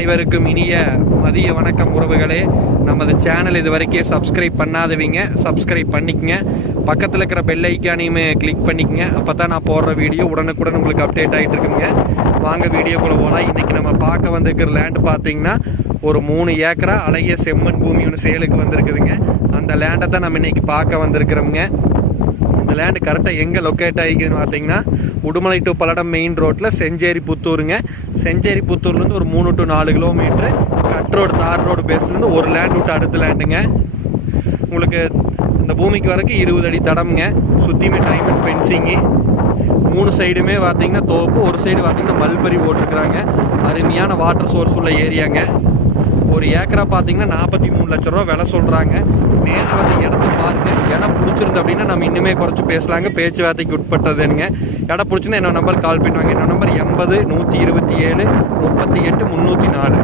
அனைவருக்கும் இனிய மதிய வணக்கம் உறவுகளே. நமது சேனல் இது வரைக்கும் சப்ஸ்கிரைப் பண்ணாதவங்க சப்ஸ்கிரைப் பண்ணிக்கங்க. பக்கத்தில் இருக்கிற பெல் ஐக்கானையுமே கிளிக் பண்ணிக்கங்க. அப்போ தான் நான் போடுற வீடியோ உடனுக்குடன் உங்களுக்கு அப்டேட் ஆகிட்டு இருக்குங்க. வாங்க வீடியோக்குள்ளே போகலாம். இன்றைக்கி நம்ம பார்க்க வந்திருக்கிற லேண்டு பார்த்தீங்கன்னா ஒரு 3 ஏக்கரா அழகிய செம்மண் பூமி ஒன்று சேலுக்கு வந்திருக்குதுங்க. அந்த லேண்டை தான் நம்ம இன்றைக்கி பார்க்க வந்திருக்கிறோம்ங்க. இந்த லேண்டு கரெக்டாக எங்கே லொக்கேட் ஆகிக்குதுன்னு பார்த்தீங்கன்னா உடுமலை டு பல்லடம் மெயின் ரோட்டில் செஞ்சேரி புத்தூருங்க. செஞ்சேரி புத்தூர்லேருந்து ஒரு 3 to 4 கிலோமீட்ரு கட் ரோடு தார் ரோடு பேஸ்லேருந்து ஒரு லேண்ட் விட்டு அடுத்த லேண்டுங்க. உங்களுக்கு இந்த பூமிக்கு வரைக்கும் 20 அடி தடம்ங்க. சுற்றியுமே டைமண்ட் ஃபென்சிங்கு. 3 சைடுமே பார்த்தீங்கன்னா தோப்பு, ஒரு சைடு பார்த்தீங்கன்னா மல்பரி போட்டிருக்கிறாங்க. அருமையான வாட்டர் சோர்ஸ் உள்ள ஏரியாங்க. ஒரு ஏக்கரா பார்த்தீங்கன்னா 43 லட்ச ரூபா விலை சொல்கிறாங்க. நேரில் வந்து இடத்த பாருங்கள். இடம் பிடிச்சிருந்து அப்படின்னா நம்ம இன்னுமே குறைச்சி பேசலாங்க. பேச்சுவார்த்தைக்கு உட்பட்டதுங்க. இடம் பிடிச்சிருந்தா என்னோட நம்பர் கால் பண்ணுவாங்க. என்னோட நம்பர் 80 127 38 304.